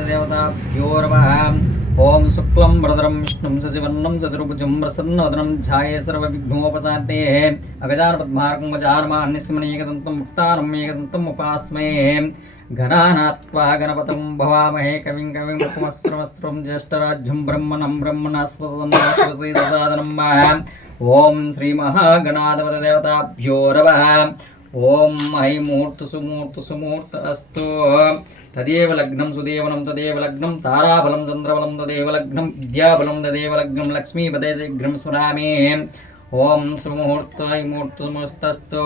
देवताभ्यो नमः। ओम शुक्लं वरदरं विष्णुं शशिवर्णं चतुर्भुजं प्रसन्नवदनं ध्याये सर्वविघ्नोपशान्तये अगजानपद्मार्गं गजानमान्यस्मनेकदन्तं मुक्तारं एकदन्तम् उपास्महे। गणानात्वा गणपतिं भवामहे कविं कविमुपमस्त्रमस्त्रं ज्येष्ठराज्यं ब्रह्मणं ब्रह्मणस्पतन्नाश्वसीदसादनं ओम श्री महागणाधिपति देवताभ्यो नमः। ओम ऐ मूर्त सुमूर्त अस्तु तदेव लग्नं सुदेवनं तदेव लग्नं ताराबलं चंद्रबलं तदेव लग्नं विद्याबलं तदेव लग्नं लक्ष्मीपदे शीघ्रं स्मरामि। ओम सुमुहूर्ताय मूर्तमस्तस्तु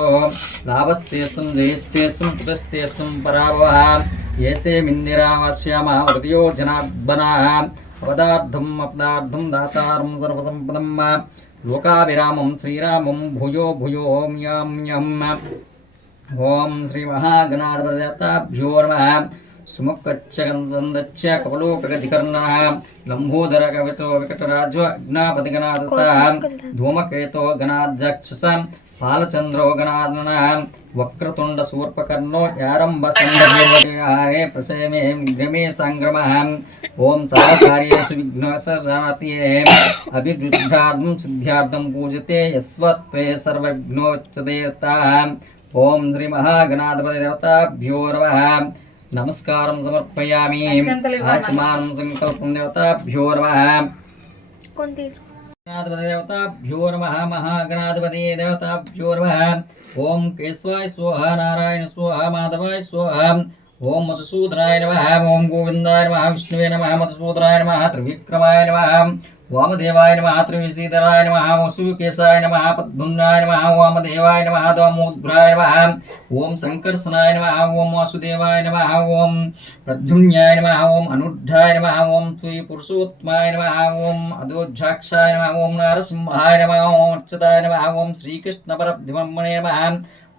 लाभस्तेऽस्सं जयस्तेऽस्सं पुतस्तेऽस्सं पराभवः एते मिन्दिरावस्यामः वृद्यो जनार्दनः पदार्थम् अपदार्थं दातारं सर्वसम्पदं लोकाभिरामं श्रीरामं भूयो भूयो म्याम्यम्। ओम श्री महागणाधिपतिभ्यो नमः। सुमुखच्च गन्धच्च कपलोकगजिकर्णः लम्बोदर कवितो विकटराजो अग्नापतिगणाधिपतः धूमकेतो गणाध्यक्षः बालचंद्रो गणाधिपः वक्रतुंड शूर्पकर्णो यारंबसंदर्भे प्रसेमे निगमे संग्रमः। ओम सर्वकार्येषु विघ्नोपशान्तये अभिवृद्ध्यार्थं सिद्ध्यार्थं पूजते यस्वत्वे सर्वविघ्नोच्यते यतः। ओम श्री महागणाधिपति देवताभ्यो नमः। नमस्कारं समर्पयामि। आचमानं संकल्पं देवताभ्यो नमः। गणाधिपति देवताभ्यो नमः। महागणाधिपति देवताभ्यो नमः। ओम केशवाय स्वाहा नारायण स्वाहा माधवाय स्वाहा ओम मधुसूदनाय नमः। ओम गोविंदाय नमः। विष्णुवे नमः। मधुसूदनाय नमः। त्रिविक्रमाय नमः। वामदेवाय नमः। त्रिविशीधराय नमः। वसुकेशाय नमः। पद्मनाय नमः। वामदेवाय नमः। दामोदराय नमः। ओम संकर्षणाय नमः। ओम वासुदेवाय नमः। ओम प्रद्युम्नाय नमः। ओम अनुद्धाय नमः। ओम पुरुषोत्तमाय नमः। ओम अदोक्षाक्षाय नमः। ओम नारसिंहाय नमः। ओम अच्युताय नमः। ओम श्रीकृष्ण परब्रह्मणे नमः।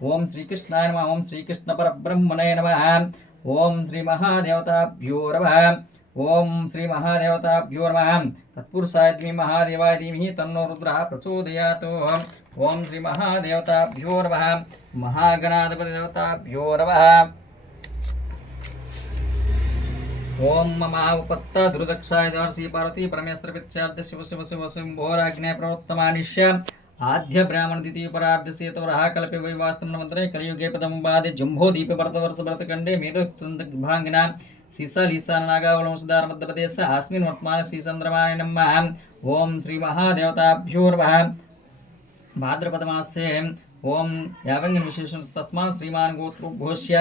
ओम श्रीकृष्णाय नमः। ओम श्रीकृष्ण परब्रह्मणे नमः। ओम श्री महादेवताभ्यो नमः। ओम श्री महादेवताभ्यो नमः। तत्पुरुषाय धीमहि महादेवाय धीमहि तन्नो रुद्रः प्रचोदयात्। ओम श्री महादेवताभ्यो नमः। महागणाधिपति देवताभ्यो नमः। ओम मम उपत्ता दुर्दक्षाय दर्शी पार्वती परमेश्वर पित्यार्थ शिव शिव शिव शंभोराग्ने प्रवर्तमानिष्य आद्य ब्राह्मण द्वितीय परार्ध से तवरः कल्पे वैवास्तव मंत्रे कलियुगे प्रथम पादे जंभो दीप भरतवर्ष भरतखंडे मेरु भांगिना सीसा लीसा नागावलंशधार मध्यप्रदेश अस्मिन् वर्तमान श्रीचंद्रमाय नमः। ओम श्री महादेवताभ्यो नमः। भाद्रपदमासे ओम यावंगन विशेषं तस्मात् श्रीमान गोत्रोभ्योश्य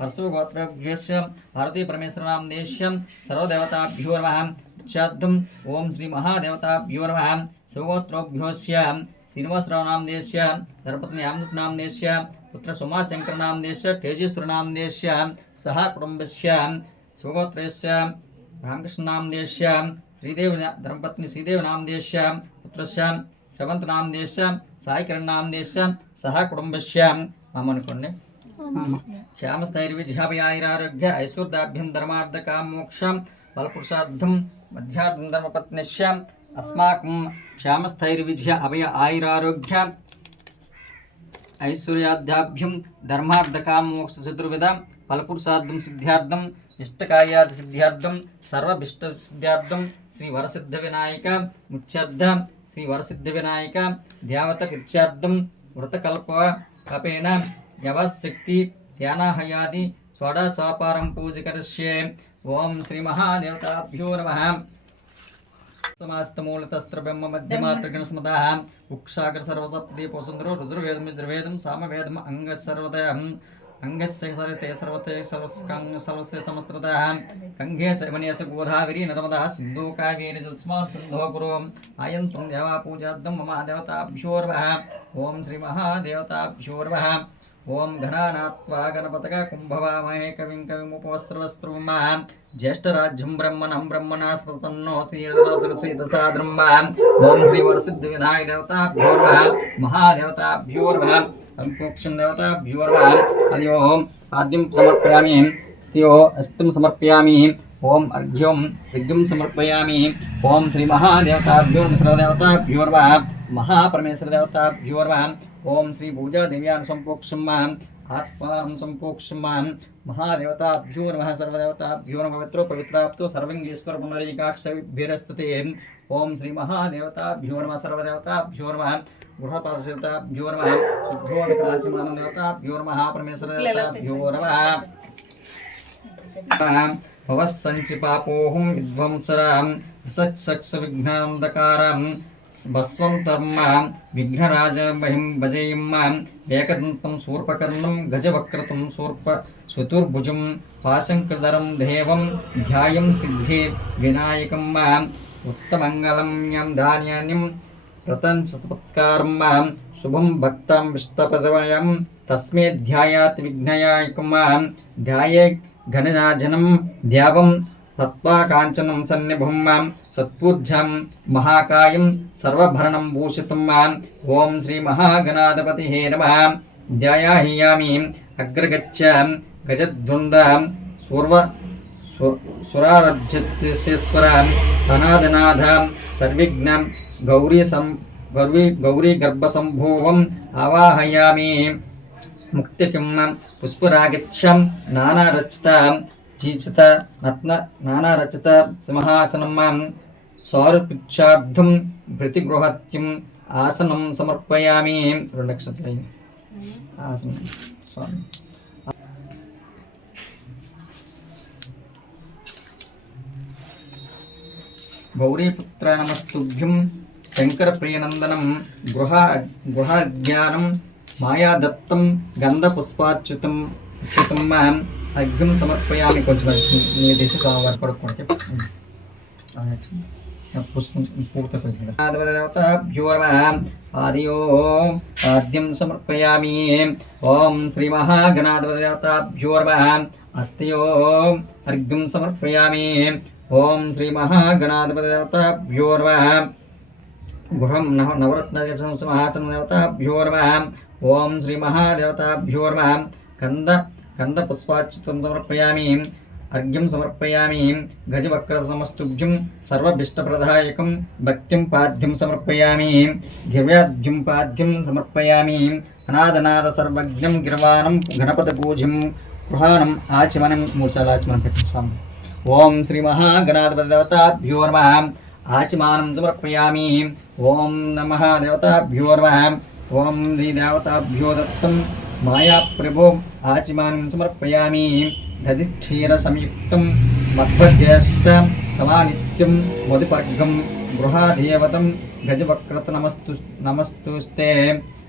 हर्षो गोत्रोभ्योश्य भारती परमेश्वर नाम देश्य सर्वदेवताभ्यो नमः। चाद्धम ओम श्री महादेवताभ्यो नमः। सुगोत्रोभ्योश्य श्रीनिवासराव नाम देश्य धर्मपत्नी अमृत नाम देश्य पुत्र सोमाचंकर नाम देश्य तेजेश्वर नाम देश्य सह कुटुंबस्य सुगोत्रस्य रामकृष्ण नाम देश्य श्रीदेव धर्मपत्नी श्रीदेव नाम देश्य पुत्रस्य श्रवंत नाम देश्य साईकरण नाम देश्य सह कुटुंबस्य मामनुकोंडे श्यामस्थैर्विजयाभयारोग्य ऐश्वर्याभ्यं धर्मार्थकामोक्षं फलपुरुषार्थं मध्यार्थं धर्मपत्निश्च अस्माकं श्यामस्थैर्विजय अभय आयुरारोग्य ऐश्वर्याद्याभ्यं धर्मार्थकामोक्ष चतुर्विध फलपुरुषार्थं सिद्ध्यार्थं इष्टकार्यादि सिद्ध्यार्थं सर्वभिष्ट सिद्ध्यार्थं श्री वरसिद्ध विनायक मुच्यर्थ श्री वरसिद्ध विनायक ध्यावत कृत्यार्थं व्रतकल्प कपेन यवशक्ति ध्यानाहयादि षोडशोपचारं पूजकरिष्ये। ओम श्री महादेवताभ्यो नमः। समास्तमूलतस्त्र ब्रह्म मध्यमात्रगणस्मतः उक्षाग्र सर्वसप्तति पोसुंद्रो रुद्रवेदं यजुर्वेदं सामवेदं अंगसर्वतः अंगस्य सरते सर्वते सर्वस्य समस्ततः कंघे चमनीयस्य गोदावरी नर्मदा सिन्धु कावेरी जलस्मात् सिन्धो गुरु आयन्तं देवा पूजार्थं मम देवताभ्यो नमः। ओम श्री महादेवताभ्यो नमः। ओम घनानात्वा गणपतका कुंभवामहे कविं कविमुपवस्त्रवस्त्रं ज्येष्ठराज्यं ब्रह्मणं ब्रह्मणास्पतन्नो श्रीरसरसीदसाद्रं ओम श्री वरसिद्ध विनायक देवताभ्यो नमः। महादेवताभ्यो नमः। संपूक्षं देवताभ्यो नमः। हरि ओम आद्यं समर्पयामि स्यो अस्तं समर्पयामि। ओम अर्घ्यं यज्ञं समर्पयामि। ओम श्री महादेवताभ्यो नमः। सर्वदेवताभ्यो नमः। महापरमेश्वर देवताभ्यो नमः। ओम श्री पूजा दिव्यान संपोक्षम आत्मानं सम्पोक्षमान् महादेवताभ्यो नमः सर्वदेवताभ्यो नमः पवित्रो पवित्राप्तो सर्वङ्गेश्वर पुनरीकाक्षभिरस्तते ओम श्री महादेवताभ्यो नमः सर्वदेवताभ्यो नमः गृहपार्षदेवताभ्यो नमः शुद्धोदकाचमानं देवताभ्यो नमः परमेश्वरदेवताभ्यो नमः भवस्सञ्चिपापोऽहं विध्वंसरां विसक्षविघ्नान्धकारं भस्वं धर्म विघ्नराजमहिं भजेयं माम् एकदन्तं शूर्पकर्णं गजवक्रतं चतुर्भुजं पाशङ्करधरं देवं ध्यायं सिद्धि विनायकं माम् उत्तमङ्गलं यं धान्यान्यं प्रतञ्चत्कारं मां शुभं भक्तां विष्टपदवयं तस्मै ध्यायात् विघ्नयायकं मां ध्याये घनराजनं ध्यावं तत्त्वाकाञ्चनं सन्निभं मां सत्पूज्यं महाकायं सर्वभरणं भूषितं माम् ॐ श्री महागणाधिपतिः नमः ध्यायामि अग्रगच्छ गजध्वन्दां सुरारज्यस्वरां अनादनाथां सर्विघ्नं गौरी गर्भसम्भूवम् आवाहयामि मुक्तिकिं पुष्परागच्छं नानारचितां जीचित नानारचित सिंहासनं मां सौरपिच्छाब्धं भृतिगृहत्यम् आसनं समर्पयामि आसनं स्वामी गौरीपुत्र नमस्तुभ्यं शङ्करप्रियनन्दनं गृहाज्ञानं मायादत्तं गन्धपुष्पाच्युतं माम् अर्घ्यं समर्पयामि కొంచెం నీ దేశ సావార్ పడుకుంటే పుష్పం పూర్తయిపోయింది దేవతాభ్యో నమః ఆదియో ఆద్యం సమర్పయామి ఓం శ్రీ మహాగణాధిపతిదేవతాభ్యో నమః అస్తయో అర్ఘ్యం సమర్పయామి ఓం శ్రీ మహాగణాధిపతిదేవతాభ్యో నమః గృహం నవరత్నసింహాసనం దేవతాభ్యో నమః ఓం శ్రీ మహాదేవతాభ్యో నమః गन्धपुष्पाच्युतं समर्पयामि अर्घ्यं समर्पयामि गजवक्रसमस्तुभ्यं सर्वभीष्टप्रदायकं भक्तिं पाद्यं समर्पयामि दिव्याद्यं पाद्यं समर्पयामि अनादनाद सर्वज्ञं गिर्वाणं गणपतिपूज्यं गृहाणम् आचमनं मूर्छालाचमनं प्रतिष्ठाम् ओम श्री महागणाधिपतिदेवताभ्यो नमः आचमानं समर्पयामि ओम नमः देवताभ्यो नमः ओम देवताभ्यो दत्तं माया प्रभो आचमानं समर्पयामि दधिक्षीर संयुक्तं मध्वज्येष्ठ समानित्यं मधुपर्गं गृहादेवतं गजवक्रत नमस्तुस्ते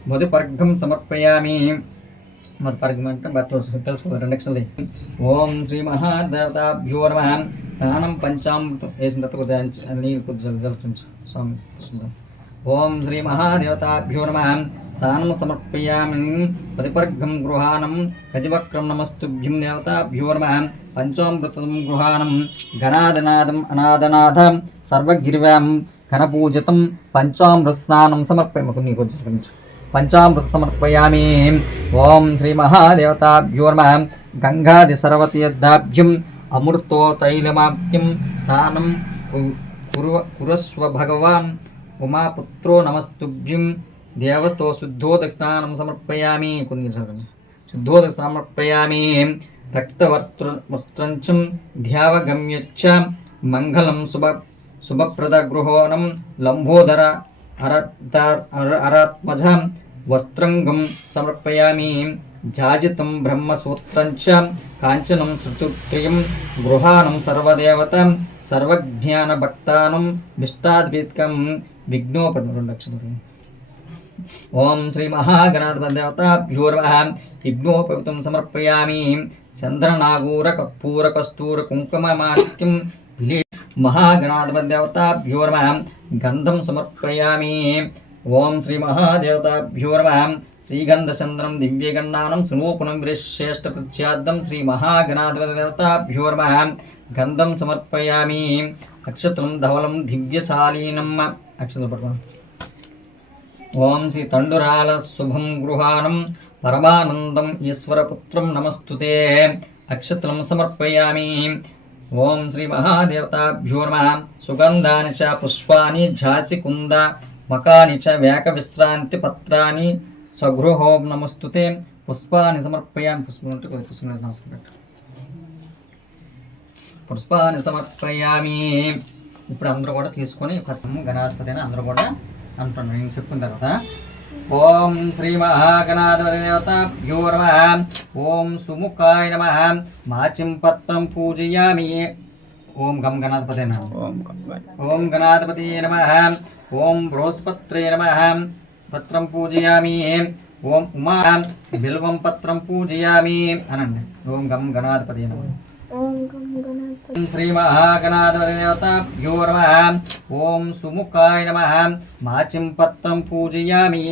मधुपर्गं समर्पयामि मधुपर्गं ओम श्री महादेवताभ्यो नमः स्नानं पंचामृत ओम श्री महादेवताभ्यो नमः स्नानं समर्पयामि मधुपर्गं गृहाणं गजवक्रं नमस्तुभ्यं देवताभ्यो नमः पंचामृतं गृहाणं गणादनादं अनादनाथं सर्वगिरिवां घनपूजितं पंचामृत स्नानं समर्पयामि पंचामृत समर्पयामि ओम श्री महादेवताभ्यो नमः गंगादि सर्वतीर्थाभ्यं अमृतो तैलमाभ्यं स्नानं कुरुस्व भगवान् उमापुत्रो नमस्तुभ्यं देवस्तो शुद्धोदक स्नानं समर्पयामि शुद्धोदक समर्पयामि रक्तवस्त्रं ध्यावगम्यच्च मंगलं शुभप्रद गृहोणं लंबोदर अरात्मज वस्त्रंगं समर्पयामि जाजितं ब्रह्मसूत्रं च कांचनं श्रुतुत्रयं गृहाणं सर्वदेवतां सर्वज्ञानभक्तानं विष्टाद्वैतकं विघ्नोपरक्षणम् ओम श्री महागणाधिपतिदेवताभ्यो नमः यज्ञोपवीतं समर्पयामि चंद्रनागूर कर्पूर कस्तूर कुंकुममालिक्यं महागणाधिपतिदेवताभ्यो नमः गंधं समर्पयामि ओम श्री महादेवताभ्यो नमः श्रीगंधचंद्रं दिव्यगंधानं सुनूपुनं श्रेष्ठ प्रत्याद्यं श्री महागणाधिपतिदेवताभ्यो नमः गंधं समर्पयामि अक्षतं धवलं दिव्यशालीनम् अक्षतं ओम श्री तंडुराल शुभं गृहाणं परमानंदं ईश्वरपुत्रं नमस्तुते अक्षतं समर्पयामि ओम श्री महादेवताभ्यो नमः सुगंधानि च पुष्पाणि झासिकुंद मकानि च व्याकविश्रांति पत्राणि सगृहों नमस्तुते పుష్పాన్ని సమర్పయామి. పుష్పం ఉంటే కొద్ది పుష్పం నమస్కారం. పుష్పాన్ని సమర్పయామి. ఇప్పుడు అందరూ కూడా తీసుకొని గణాధిపతి అని అందరూ కూడా అంటున్నారు. నేను చెప్పిన తర్వాత ఓం శ్రీ మహాగణాధిపతి దేవతాభ్యో నమః. ఓం సుముఖాయ నమః. మాచిం పత్రం పూజయామి. ఓం గం గణాధిపతి నమః. ఓం గణాధిపతి నమః. ఓం బృహస్పత్రే నమః. పత్రం పూజయామి. ఓం ఉమా బిల్వం పత్రం పూజయామి అనండి. ఓం గం గణాధిపతి నమః. ఓం శ్రీ మహాగణాధిపతి దేవతాభ్యో నమః. ఓం సుముఖాయ నమః. మాచిం పత్రం పూజయామి.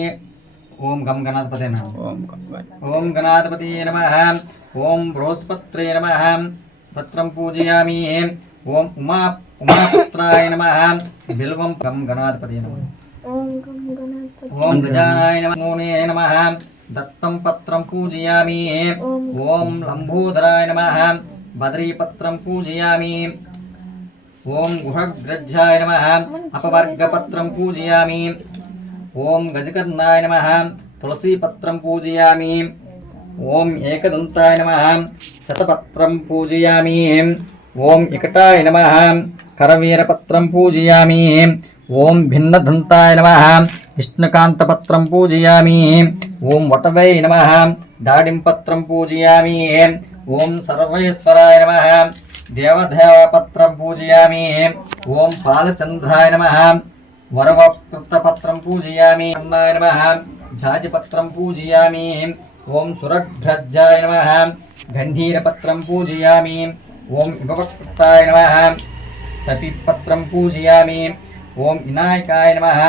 ఓం గం గణాధిపతి నమః. ఓం గణాధిపతి నమః. ఓం బృహస్పత్రే నమః. పత్రం పూజయామి. ఓం ఉమాపత్రాయ నమః. బిల్వం గం గణాధిపతి నమః. ఓం గజానాయ నమః. దత్తం పత్రం పూజయామి. ఓం లంబోదరాయ నమః. బద్రీపత్రం పూజయామి. ఓం గుహగ్రజ్జాయ నమః. అపవర్గపత్రం పూజయామి. ఓం గజకర్ణాయ నమః. తులసీపత్రం పూజయామి. ఓం ఏకదంతాయ నమః. శతపత్రం పూజయామి. ఓం వికటాయ నమః. కరవీరపత్రం పూజయామి. ఓం భిన్నదంతాయ నమః. విష్ణుకాంతపత్రం పూజయామి. ఓం వటవై నమః. దాడింపత్రం పూజయామి. ఓం సర్వేశ్వరాయ నమః. దేవదేవపత్రం పూజయామి. ఓం పాలచంద్రాయ నమః. వరవకృతపత్రం పూజయామి. అన్నాయ నమః. జాజిపత్రం పూజయామి. ఓం సురభ్రజ్జాయ నమః. గంధీరపత్రం పూజయామి. ఓం విభవకృతాయ నమః. సపిపత్రం పూజయామి. ఓం వినాయకాయ నమః.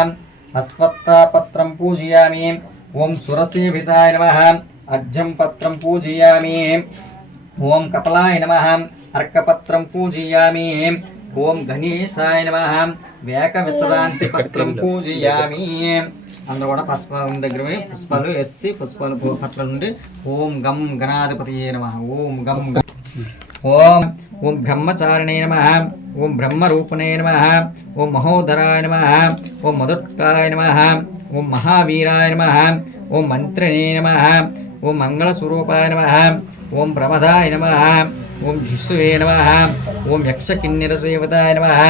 అశ్వత్థపత్రం పూజయామి. ఓం సురసేవితాయ నమః. అర్జం పత్రం పూజయామి. ఓం కపలాయ నమః. అర్కపత్రం పూజయామి. ఓం గణేశాయ నమః. వేక విశ్రాంతి పత్రం పూజయామి. అందరూ కూడా పుష్పాల దగ్గర పుష్పాలు వేసి పుష్పాలు పత్రాల నుండి ఓం గం గణాధిపతి నమః. ఓం గం ఓం ఓం బ్రహ్మచారిణే నమః. ఓం బ్రహ్మరూపిణే నమః. ఓం మహోదరాయ నమః. ఓం మధుర్కాయ నమః. ఓం మహావీరాయ నమః. ఓం మంత్రిణే నమః. ఓం మంగళస్వరూపాయ నమః. ఓం ప్రమదాయ నమః. ఓం జిష్ణువే నమః. ఓం యక్షకిన్నరసేవతాయ నమః.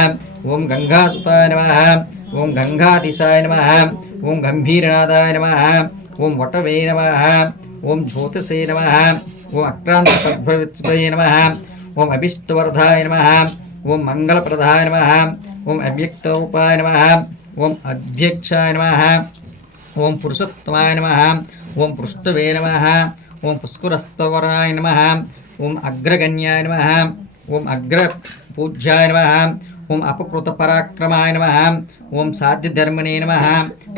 ఓం గంగాసుతాయ నమః. ఓం గంగాధీశాయ నమః. ఓం గంభీరనాథాయ నమః. ఓం వటవే నమః. ఓం జ్యోతిషే నమః. ఓం అక్రాంతపద్భవే నమః. ఓం అభిష్టవర్ధాయ నమః. ఓం మంగళప్రదాయ నమః. ఓం అవ్యక్తరూపాయ నమః. ఓం అధ్యక్షాయ నమః. ఓం పురుషోత్తమాయ నమః. ఓం పృష్ఠవే నమః. ఓం పుష్కరస్తవరాయ నమః. ఓం అగ్రగణ్యాయ నమః. ఓం అగ్రపూజ్యాయ నమః. ఓం అపకృత పరాక్రమాయ నమః. ఓం సాధ్యధర్మిణే నమః.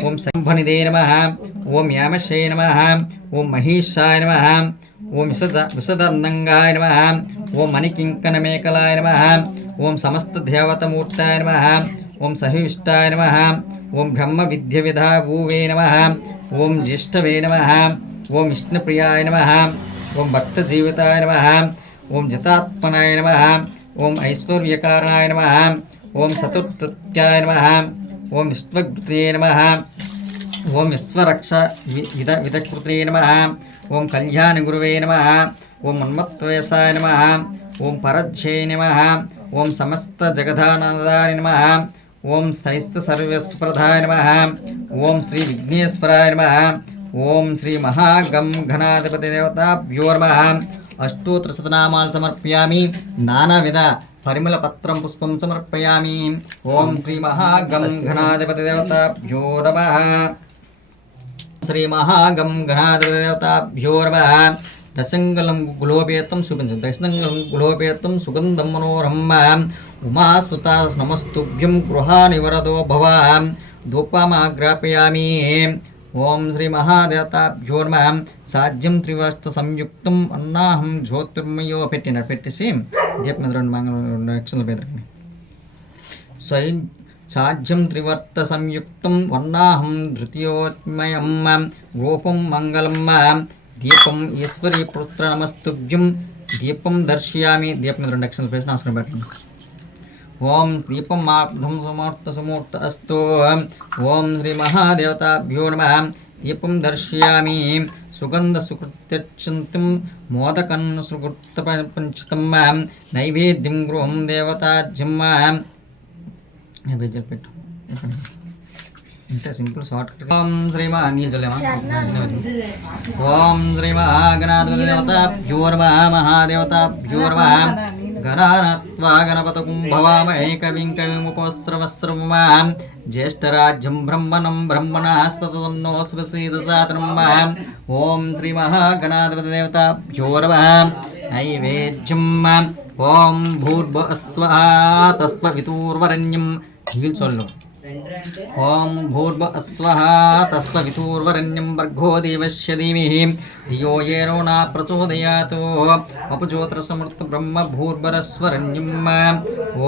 ఓం సంభనిదే నమః. ఓం యామశే నమః. ఓం మహేశాయ నమః. ఓం విశదంగాయ నమః. ఓం మణికింకణమేకలాయ నమః. ఓం సమస్త దేవతమూర్తాయ నమః. ఓం సహిష్టాయ నమః. ఓం బ్రహ్మ విద్య విధాభూవే నమః. ఓం జ్యేష్ఠవే నమః. ఓం విష్ణుప్రియాయ నమః. ఓం భక్తజీవితాయ నమః. ఓం జితాత్మనాయ నమః. ఓం ఐశ్వర్యకారణాయ నమః. ఓం చతుర్థ్యాయ నమః. ఓం విశ్వకృతే నమః. ఓం విశ్వరక్ష విదకృతే నమః. ఓం కళ్యాణ గురువే నమః. ఓం మన్మత్వేశాయ నమః. ఓం పరజ్యే నమః. ఓం సమస్త జగదానందాయ నమః. ఓం స్థైస్థ సర్వస్ప్రదాయ నమః. ఓం శ్రీ విఘ్నేశ్వరాయ నమః. ఓం శ్రీ మహాగం గణాధిపతి దేవతాభ్యో నమః. అష్టోత్తర శతనామాలు సమర్పయామి. నానావిధ పరిమళ పత్రం పుష్పం సమర్పయామి. ఓం శ్రీ మహాగం గణాధిపతి దేవతాభ్యో నమః. శ్రీ మహాగం గణాధిపతి దేవతాభ్యో నమః. దశంగలం గులోపేతం చూపించండి. దశంగలం గులోపేతం సుగంధం మనోరహం. ఉమాసుత నమస్తుభ్యం గృహానివరదో భవ. ధూపమాగ్రాపయామి. ఓం శ్రీ మహాదేవతాభ్యో నమః. సాధ్యం త్రివర్ష సంయుక్తం అన్నాహం జ్యోతిర్మయో పెట్టేసి దీపం మీద రెండు అక్షరాలు బెదరండి. స్వయం సాధ్యం త్రివర్త సంయుక్తం వర్ణాహం ధృతియోత్మయం రూపం మంగళం దీపం ఈశ్వరీ పుత్ర నమస్తుభ్యం దీపం దర్శయామి. దీపం మీద రెండు అక్షరాలు వేసి నమస్కారం పెట్టండి. ఓం దీపం మార్థం సుమూర్త సుమూర్త అస్తు. ఓం శ్రీ మహాదేవతాభ్యో నమః. దీపం దర్శయామి సుగంధ సుకృత్యర్చంతం మోదకన్ను సుకృత పంచితం నైవేద్యం గృహం దేవతార్జం నైవేద్యం పెట్టు ఇంత సింపుల్ షార్ట్ కట్. ఓం శ్రీ ఓం శ్రీ మహాగణాధిపతి దేవతాభ్యో నమః మహాదేవతాభ్యో నమః గణానాత్వా గణపతకుం భవామహే కవిం కవిముపస్రవస్రవం జ్యేష్ఠరాజ్యం బ్రహ్మణం బ్రహ్మణాస్పతన్నోస్వసీదసాదనం. ఓం శ్రీ మహాగణాధిపతి దేవతాభ్యో నమః నైవేద్యం ఓం భూర్భువస్వః తస్సవితుర్వరేణ్యం చొల్లు. ఓం భూర్భువస్వః తస్సవితుర్వరేణ్యం భర్గో దేవస్య ధీమహి ధియో యో నః ప్రచోదయాత్ అపజ్యోతిర్ సమర్థ బ్రహ్మ భూర్భువస్వరేణ్యం.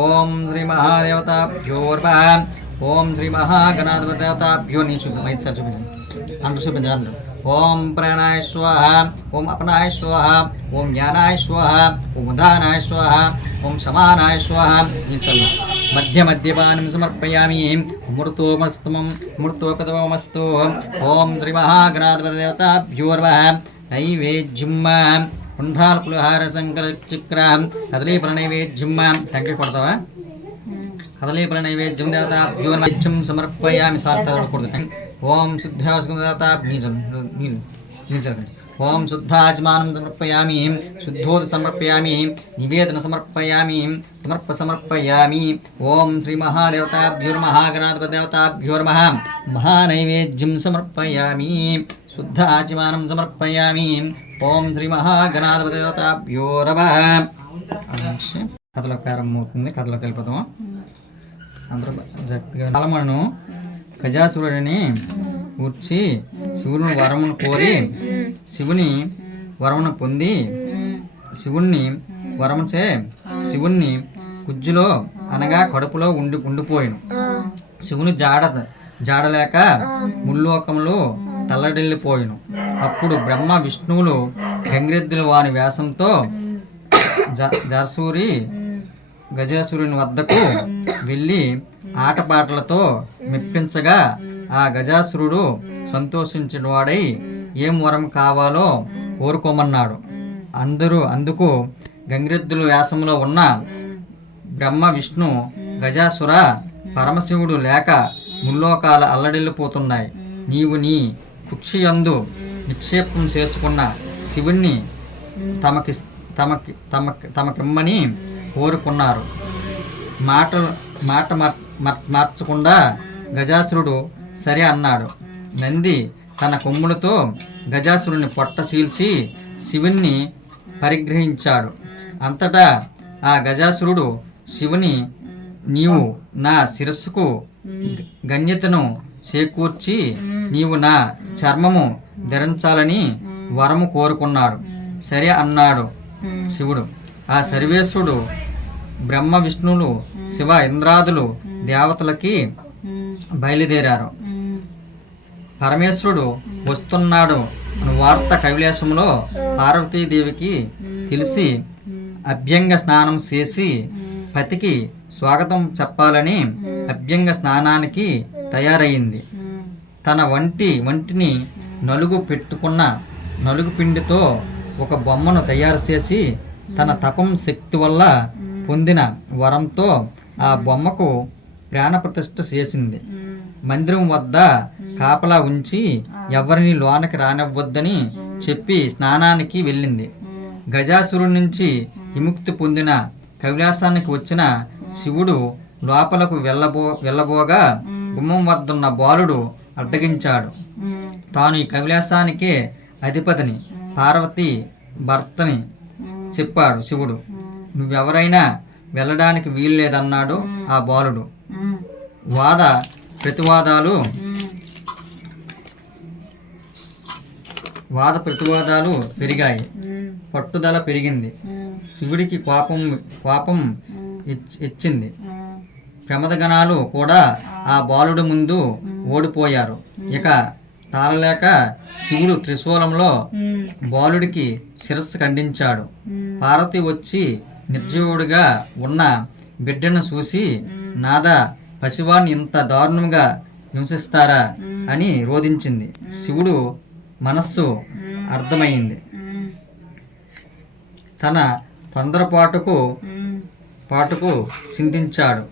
ఓం శ్రీ మహాదేవతాభ్యో నమః ఓం శ్రీ మహాగణాధిపతి దేవతాభ్యో. నీ చూపించండి అందరూ చూపించండి అందరూ. ఓం ప్రాణాయ స్వాహ ఓం అపనాయ స్వాహ ఓం జ్ఞానాయ స్వాహ ఓం ఉదానాయ స్వాహ ఓం సమానాయ స్వాహ. చల్లు. మధ్య మద్యపానం సమర్పయామి అమృతోపదమస్తు. ఓం శ్రీ మహాగణాధిపతి దేవతాభ్యో నమః నైవేద్యం పుండ్రాల్ పులిహార శంకర చక్ర కదలీఫల నైవేద్యం. టంకి కొడతావా? కదలీఫల నైవేద్యం దేవతాభ్యో నైవేద్యం సమర్పయామి. సార్తకూడదు. ఓం శుద్ధాస్కండి. ఓం శుద్ధాచమానం సమర్పయామి శుద్ధోద సమర్పయామి నివేదన సమర్పయామి సమర్పయామి. ఓం శ్రీ మహాదేవతాభ్యో మహాగణాధిపతి దేవతాభ్యో నమః మహానైవేద్యం సమర్పయామి శుద్ధాచమానం సమర్పయామి. ఓం శ్రీ మహాగణాధిపతి దేవతాభ్యో నమః. కథలో ప్రారంభమవుతుంది. కథలోకి వెళ్ళిపోతాము అందరూ జాగ్రత్తగా. కాలమను గజాసురుడిని కూర్చి శివుని వరమును కోరి శివుని వరమును పొంది శివుణ్ణి వరముచే శివుణ్ణి కుజ్జులో అనగా కడుపులో ఉండిపోయాను. శివుని జాడలేక ముల్లోకములు తల్లడిల్లిపోయాను. అప్పుడు బ్రహ్మ విష్ణువులు గంగిరెద్దుల వాని వ్యాసంతో గజాసురుని వద్దకు వెళ్ళి ఆటపాటలతో మెప్పించగా ఆ గజాసురుడు సంతోషించిన వాడై ఏం వరం కావాలో కోరుకోమన్నాడు. అందుకు గంగిరెద్దుల వ్యాసంలో ఉన్న బ్రహ్మ విష్ణు గజాసుర పరమశివుడు లేక ముల్లోకాల అల్లడిల్లిపోతున్నాయి. నీవు నీ కుక్షియందు నిక్షేపం చేసుకున్న శివుణ్ణి తమకిమ్మని కోరుకున్నారు. మాట మార్చకుండా గజాసురుడు సరే అన్నాడు. నంది తన కొమ్ములతో గజాసురుని పొట్ట చీల్చి శివుణ్ణి పరిగ్రహించాడు. అంతటా ఆ గజాసురుడు శివుని నీవు నా శిరస్సుకు గణ్యతను చేకూర్చి నీవు నా చర్మము ధరించాలని వరము కోరుకున్నాడు. సరే అన్నాడు శివుడు. ఆ సర్వేశ్వరుడు బ్రహ్మ విష్ణువులు శివ ఇంద్రాదులు దేవతలకి బయలుదేరారు. పరమేశ్వరుడు వస్తున్నాడు అని వార్త కైలాసంలో పార్వతీదేవికి తెలిసి అభ్యంగ స్నానం చేసి పతికి స్వాగతం చెప్పాలని అభ్యంగ స్నానానికి తయారయింది. తన వంటిని నలుగు పెట్టుకున్న నలుగు పిండితో ఒక బొమ్మను తయారు చేసి తన తపం శక్తి వల్ల పొందిన వరంతో ఆ బొమ్మకు ప్రాణప్రతిష్ఠ చేసింది. మందిరం వద్ద కాపలా ఉంచి ఎవరిని లోనకి రానివ్వద్దని చెప్పి స్నానానికి వెళ్ళింది. గజాసురుడి నుంచి విముక్తి పొందిన కైలాసానికి వచ్చిన శివుడు లోపలకు వెళ్ళబోగా గుమ్మం వద్దున్న బాలుడు అడ్డగించాడు. తాను ఈ కైలాసానికే అధిపతిని, పార్వతి భర్తని చెప్పాడు శివుడు. నువ్వెవరైనా వెళ్ళడానికి వీలు లేదన్నాడు ఆ బాలుడు. వాద ప్రతివాదాలు పెరిగాయి. పట్టుదల పెరిగింది. శివుడికి కోపం ఇచ్చింది. ప్రమదగణాలు కూడా ఆ బాలుడి ముందు ఓడిపోయారు. ఇక తాళలేక శివుడు త్రిశూలంలో బాలుడికి శిరస్సు ఖండించాడు. పార్వతి వచ్చి నిర్జీవుడిగా ఉన్న బిడ్డను చూసి నాదా పసివాణ్ణి ఇంత దారుణంగా హింసిస్తారా అని రోధించింది. శివుడు మనస్సు అర్థమైంది. తన తొందరపాటుకు చింతించాడు.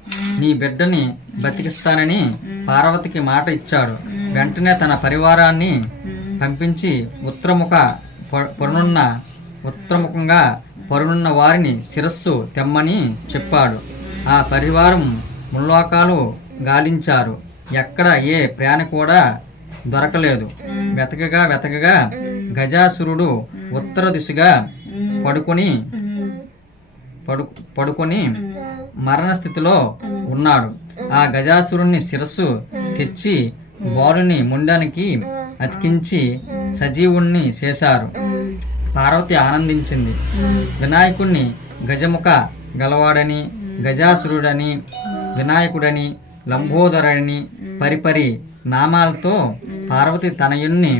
నీ బిడ్డని బతికిస్తానని పార్వతికి మాట ఇచ్చాడు. వెంటనే తన పరివారాన్ని పంపించి ఉత్తరముఖంగా పరునున్న వారిని శిరస్సు తెమ్మని చెప్పాడు. ఆ పరివారం ముల్లోకాలు గాలించారు. ఎక్కడ ఏ ప్రాణి కూడా దొరకలేదు. వెతకగా గజాసురుడు ఉత్తర దిశగా పడుకొని మరణస్థితిలో ఉన్నాడు. ఆ గజాసురుణ్ణి శిరస్సు తెచ్చి బాలుని ముండానికి అతికించి సజీవుణ్ణి చేశారు. పార్వతి ఆనందించింది. వినాయకుణ్ణి గజముఖ గలవాడని, గజాసురుడని, వినాయకుడని, లంబోదరుడని పరిపరి నామాలతో పార్వతి తనయుణ్ణి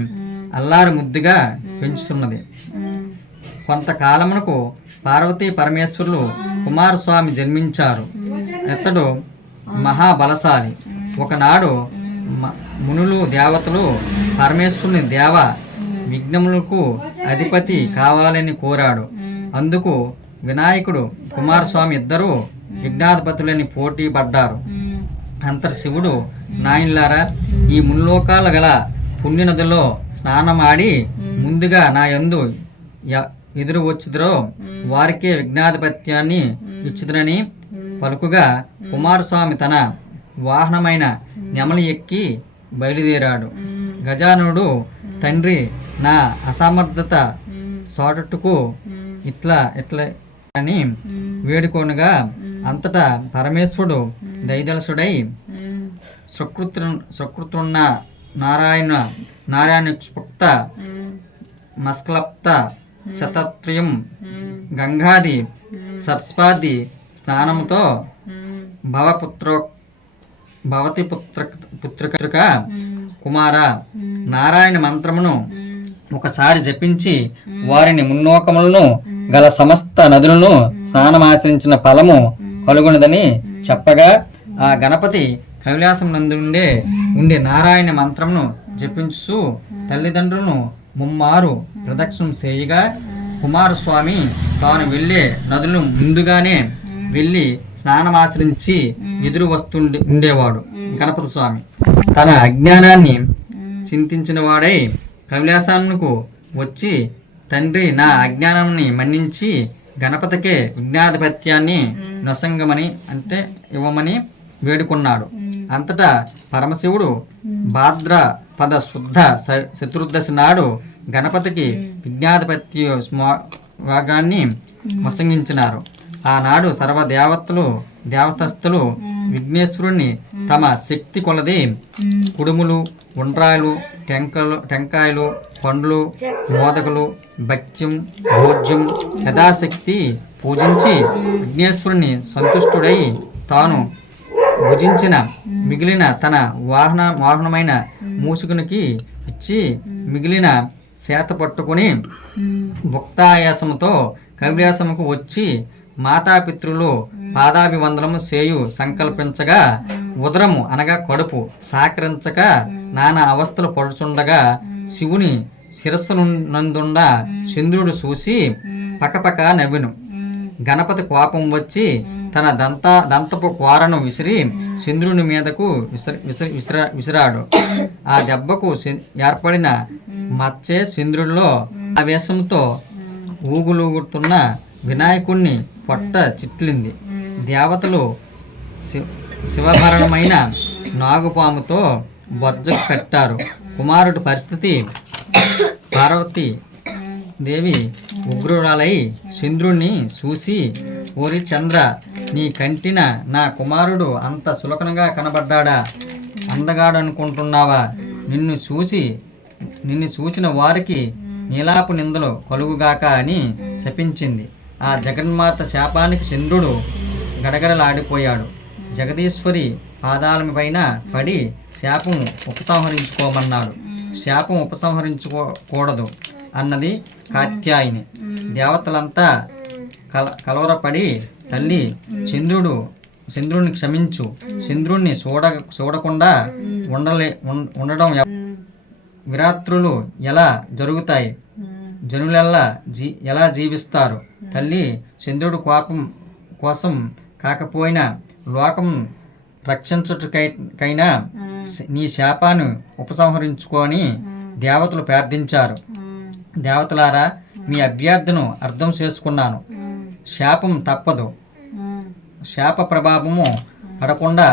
అల్లారు ముద్దుగా పెంచుతున్నది. కొంతకాలమునకు పార్వతీ పరమేశ్వరులు కుమారస్వామి జన్మించారు. ఇతడు మహాబలశాలి. ఒకనాడు మునులు దేవతలు పరమేశ్వరుని దేవ విఘ్నములకు అధిపతి కావాలని కోరాడు. అందుకు వినాయకుడు కుమారస్వామి ఇద్దరు విఘ్నాధిపతులని పోటీ పడ్డారు. అంతటి శివుడు, నాయనలారా, ఈ ముల్లోకాల గల పుణ్యనదిలో స్నానమాడి ముందుగా నా యందు ఎదురు వచ్చిదరో వారికే విఘ్నాధిపత్యాన్ని ఇచ్చుదరని పలుకుగా కుమారస్వామి తన వాహనమైన నెమలి ఎక్కి బయలుదేరాడు. గజానుడు, తండ్రి, నా అసమర్థత సోటట్టుకు ఇట్లా అని వేడుకొనగా అంతటా పరమేశ్వరుడు దైదలసుడై సకృతున్న నారాయణ క్షుప్త మస్కలప్త శతత్రయం గంగాది సరస్వాది స్నానముతో భవతి పుత్రిక కుమార నారాయణ మంత్రమును ఒకసారి జపించి వారిని మున్నోకములను గల సమస్త నదులను స్నానమాచరించిన ఫలము కలుగునదని చెప్పగా ఆ గణపతి కైలాసం ఉండే నారాయణ మంత్రమును జపించు తల్లిదండ్రులను ముమ్మారు ప్రదక్షిణం చేయగా కుమారస్వామి తాను వెళ్ళే నదులను ముందుగానే వెళ్ళి స్నానమాచరించి ఎదురు ఉండేవాడు. గణపతి స్వామి తన అజ్ఞానాన్ని చింతించిన వాడై కైలాసానికి వచ్చి, తండ్రి, నా అజ్ఞానాన్ని మన్నించి గణపతికే విఘ్నాధిపత్యాన్ని ఇవ్వమని వేడుకున్నాడు. అంతటా పరమశివుడు భాద్రపద శుద్ధ చతుర్దశి నాడు గణపతికి విఘ్నాధిపత్య భాగాన్ని మొసంగించినారు. ఆనాడు దేవతస్థులు విఘ్నేశ్వరుణ్ణి తమ శక్తి కొలది కుడుములు, ఉండ్రాయలు, టెంకాయలు, పండ్లు, మోదకులు, భక్ష్యం, భోజ్యం యథాశక్తి పూజించి విఘ్నేశ్వరుని సంతుష్టుడై తాను భుజించిన మిగిలిన తన వాహనమైన మూసుకునికి ఇచ్చి మిగిలిన చేత పట్టుకుని భుక్తాయాసముతో కైలాసముకు వచ్చి మాతాపితృలు పాదాభివందనము చేయు సంకల్పించగా ఉదరము అనగా కడుపు సాకరించక నానా అవస్థలు పడుచుండగా శివుని శిరస్సునందుండ చంద్రుడు చూసి పకపక నవ్వెను. గణపతి కోపం వచ్చి తన దంతపు కోరను విసిరి చంద్రుని మీదకు విసిరాడు. ఆ దెబ్బకు ఏర్పడిన మచ్చే చంద్రుడిలో ఆవేశంతో ఊగులుగుతున్న వినాయకుణ్ణి పొట్ట చిట్లింది. దేవతలు శివభరణమైన నాగుపాముతో బొజ్జకు కట్టారు. కుమారుడి పరిస్థితి పార్వతి దేవి ఉగ్రురాలై చంద్రుణ్ణి చూసి, ఓరి చంద్ర, నీ కంటిన నా కుమారుడు అంత చులకనగా కనబడ్డా? అందగాడు అనుకుంటున్నావా? నిన్ను చూచిన వారికి నీలాపు నిందలు కలుగుగాక అని శపించింది. ఆ జగన్మాత శాపానికి చంద్రుడు గడగడలాడిపోయాడు. జగదీశ్వరి పాదాల పైన పడి శాపం ఉపసంహరించుకోమన్నాడు. శాపం ఉపసంహరించుకోకూడదు అన్నది కాత్యాయిని. దేవతలంతా కలవరపడి, తల్లి, చంద్రుడు చంద్రుడిని క్షమించు. చంద్రుణ్ణి చూడకుండా ఉండడం విరాత్రులు ఎలా జరుగుతాయి? జనులెల్లా ఎలా జీవిస్తారు? తల్లి, చంద్రుడు కోపం కోసం కాకపోయినా లోకం రక్షించుటకైనా నీ శాపాన్ని ఉపసంహరించుకొని దేవతలు ప్రార్థించారు. దేవతలారా, మీ అభ్యర్థను అర్థం చేసుకున్నాను. శాపం తప్పదు. శాప ప్రభావము పడకుండా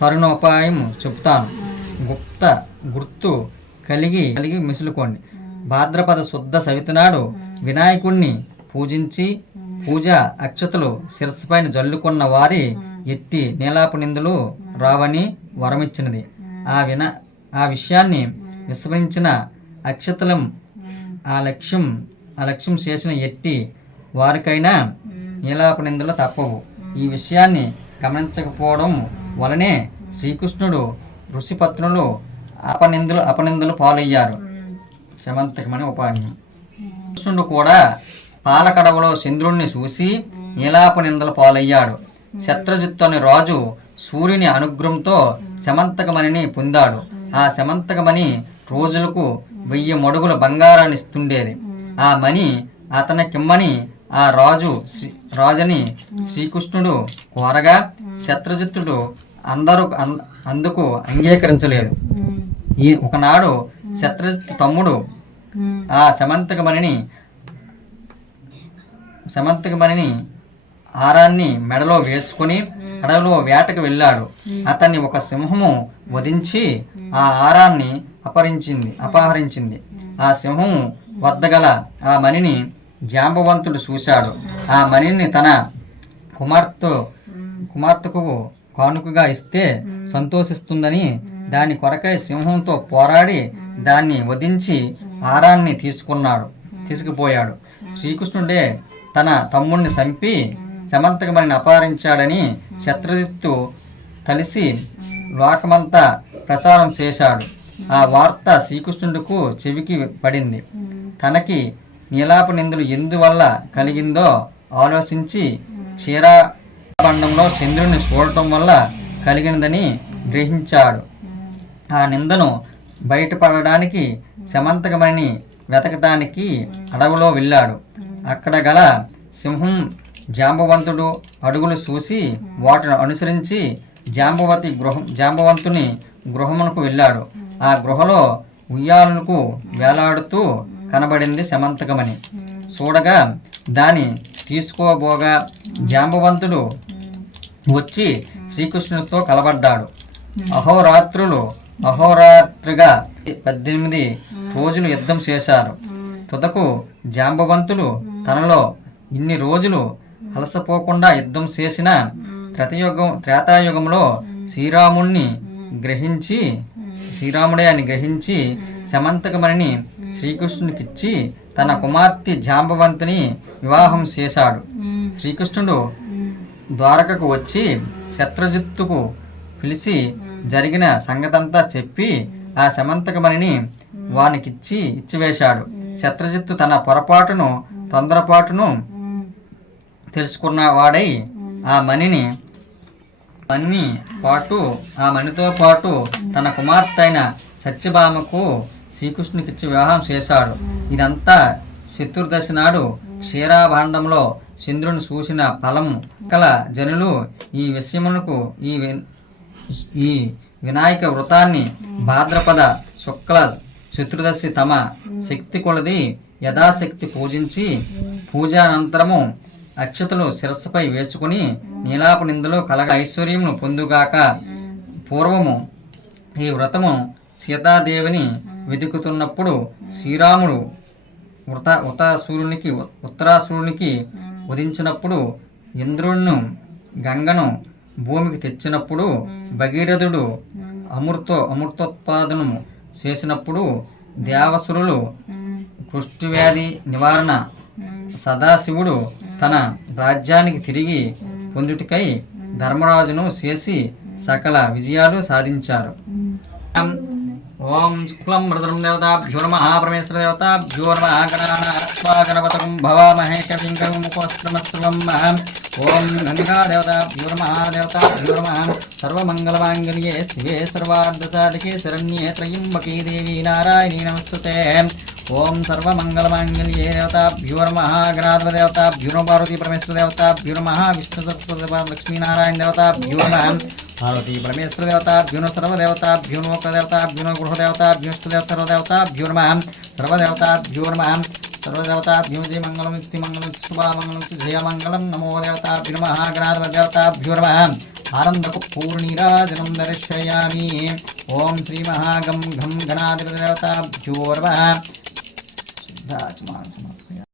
తరుణోపాయం చెబుతాను. గుర్తు కలిగి మిసులుకోండి. భాద్రపద శుద్ధ సవితినాడు వినాయకుణ్ణి పూజించి పూజా అక్షతలు శిరస్సుపైన జల్లుకున్న వారి ఎట్టి నీలాప నిందలు రావని వరమిచ్చినది. ఆ విషయాన్ని విస్మరించిన అక్షతలం ఆ లక్ష్యం చేసిన ఎట్టి వారికైనా నీలాప నిందలు తప్పవు. ఈ విషయాన్ని గమనించకపోవడం వలనే శ్రీకృష్ణుడు ఋషిపత్నులు అపనిందలు పాలయ్యారు. శమంతకమని ఉపాయం. కృష్ణుడు కూడా పాలకడవలో చంద్రుణ్ణి చూసి నీలాప నిందలు పాలయ్యాడు. శత్రుజిత్తు అనే రాజు సూర్యుని అనుగ్రహంతో శమంతకమణిని పొందాడు. ఆ శమంతకమణి రోజులకు 1000 మడుగుల బంగారాన్ని ఇస్తుండేది. ఆ మణి అతనికిమ్మని ఆ రాజుని శ్రీకృష్ణుడు కోరగా శత్రుజిత్తుడు అందుకు అంగీకరించలేదు. ఒకనాడు శత్రుజిత్తు తమ్ముడు ఆ శమంతకమణిని ఆరాన్ని మెడలో వేసుకుని అడవిలో వేటకు వెళ్ళాడు. అతన్ని ఒక సింహము వధించి ఆ ఆరాన్ని అపహరించింది. ఆ సింహము వద్దగల ఆ మణిని జాంబవంతుడు చూశాడు. ఆ మణిని తన కుమార్తెకు కానుకగా ఇస్తే సంతోషిస్తుందని దాని కొరకై సింహంతో పోరాడి దాన్ని వధించి ఆరాన్ని తీసుకుపోయాడు. శ్రీకృష్ణుడే తన తమ్ముడిని చంపి శమంతకమణిని అపహరించాడని శత్రుజిత్తు కలిసి లోకమంతా ప్రచారం చేశాడు. ఆ వార్త శ్రీకృష్ణుడికి చెవికి పడింది. తనకి నీలాప నిందలు ఎందువల్ల కలిగిందో ఆలోచించి క్షీరాబండంలో చంద్రుడిని చూడటం వల్ల కలిగినదని గ్రహించాడు. ఆ నిందను బయటపడడానికి శమంతకమణిని వెతకటానికి అడవిలో వెళ్ళాడు. అక్కడ గల సింహం జాంబవంతుడు అడుగులు చూసి వాటిని అనుసరించి జాంబవంతుని గృహమునకు వెళ్ళాడు. ఆ గృహలో ఉయ్యాలకు వేలాడుతూ కనబడింది శమంతకమణి. చూడగా దాన్ని తీసుకోబోగా జాంబవంతుడు వచ్చి శ్రీకృష్ణుడితో కలబడ్డాడు. అహోరాత్రిగా 18 రోజులు యుద్ధం చేశారు. తుదకు జాంబవంతుడు తనలో ఇన్ని రోజులు అలసపోకుండా యుద్ధం చేసిన త్రేతాయుగంలో శ్రీరాముడే అని గ్రహించి శమంతకమణిని శ్రీకృష్ణునికిచ్చి తన కుమార్తె జాంబవంతుని వివాహం చేశాడు. శ్రీకృష్ణుడు ద్వారకకు వచ్చి శత్రుజిత్తుకు పిలిచి జరిగిన సంగతంతా చెప్పి ఆ శమంతకమణిని ఇచ్చివేశాడు. శత్రుజిత్తు తన తొందరపాటును తెలుసుకున్నవాడై ఆ మణితో పాటు తన కుమార్తె అయిన సత్యభామకు శ్రీకృష్ణునికిచ్చి వివాహం చేశాడు. ఇదంతా చతుర్దశి నాడు క్షీరాభాండంలో చంద్రుని చూసిన ఫలము కల జనులు ఈ విషయమునకు ఈ వినాయక వ్రతాన్ని భాద్రపద శుక్ల చతుర్దశి తమ శక్తి కొలది యథాశక్తి పూజించి పూజానంతరము అక్షతలు శిరస్సుపై వేసుకుని నీలాప నిందలు కలగ ఐశ్వర్యమును పొందుగాక. పూర్వము ఈ వ్రతము సీతాదేవిని వెతుకుతున్నప్పుడు శ్రీరాముడు ఉత్తరాసురునికి వధించినప్పుడు ఇంద్రుడును గంగను భూమికి తెచ్చినప్పుడు భగీరథుడు అమృతోత్పాదనము చేసినప్పుడు దేవసురులు కుష్ఠవ్యాధి నివారణ సదాశివుడు తన రాజ్యానికి తిరిగి పొందుటకై ధర్మరాజును చేసి సకల విజయాలు సాధించారు. ఓం శుక్లం వరదరం దేవతాభ్యో నమః పరమేశ్వర దేవతాభ్యో నమః గణానాథ गणपतकं भवामहे कविं कविमुखोऽस्त्रमस्त्रवं ॐ गङ्गादेवताभ्यो नमः देवताभ्यो नमः सर्वमङ्गलमाङ्गल्ये शिवे सर्वार्धसाधिके शरण्ये त्र्यम्बके देवी नारायणी नमस्तुते ॐ सर्वमङ्गलमाङ्गल्ये देवताभ्यो नमः गणाधिपदेवताभ्यो नमः पार्वतीपरमेश्वरदेवताभ्यो नमः विष्णुसरस्वतीलक्ष्मीनारायण देवताभ्यो नमः पार्वती परमेश्वर देवताभ्यो नमः सर्वदेवताभ्यो नमः प्रदेवताभ्यो नमः गृहदेवताभ्यो सर्वदेवताभ्यो नमः सर्वदेवताभ्यो नमः सर्वदेवताभ्यो जय मंगलम मंगलम शुभमंगलम जयमंगलम नमो देवताभ्यो नमः गणाधिपदेवताभ्यो नमः आनंदपूर्णिराजनं दर्शयामि ओम श्री महागम घम गणाधिपदेवताभ्यो नमः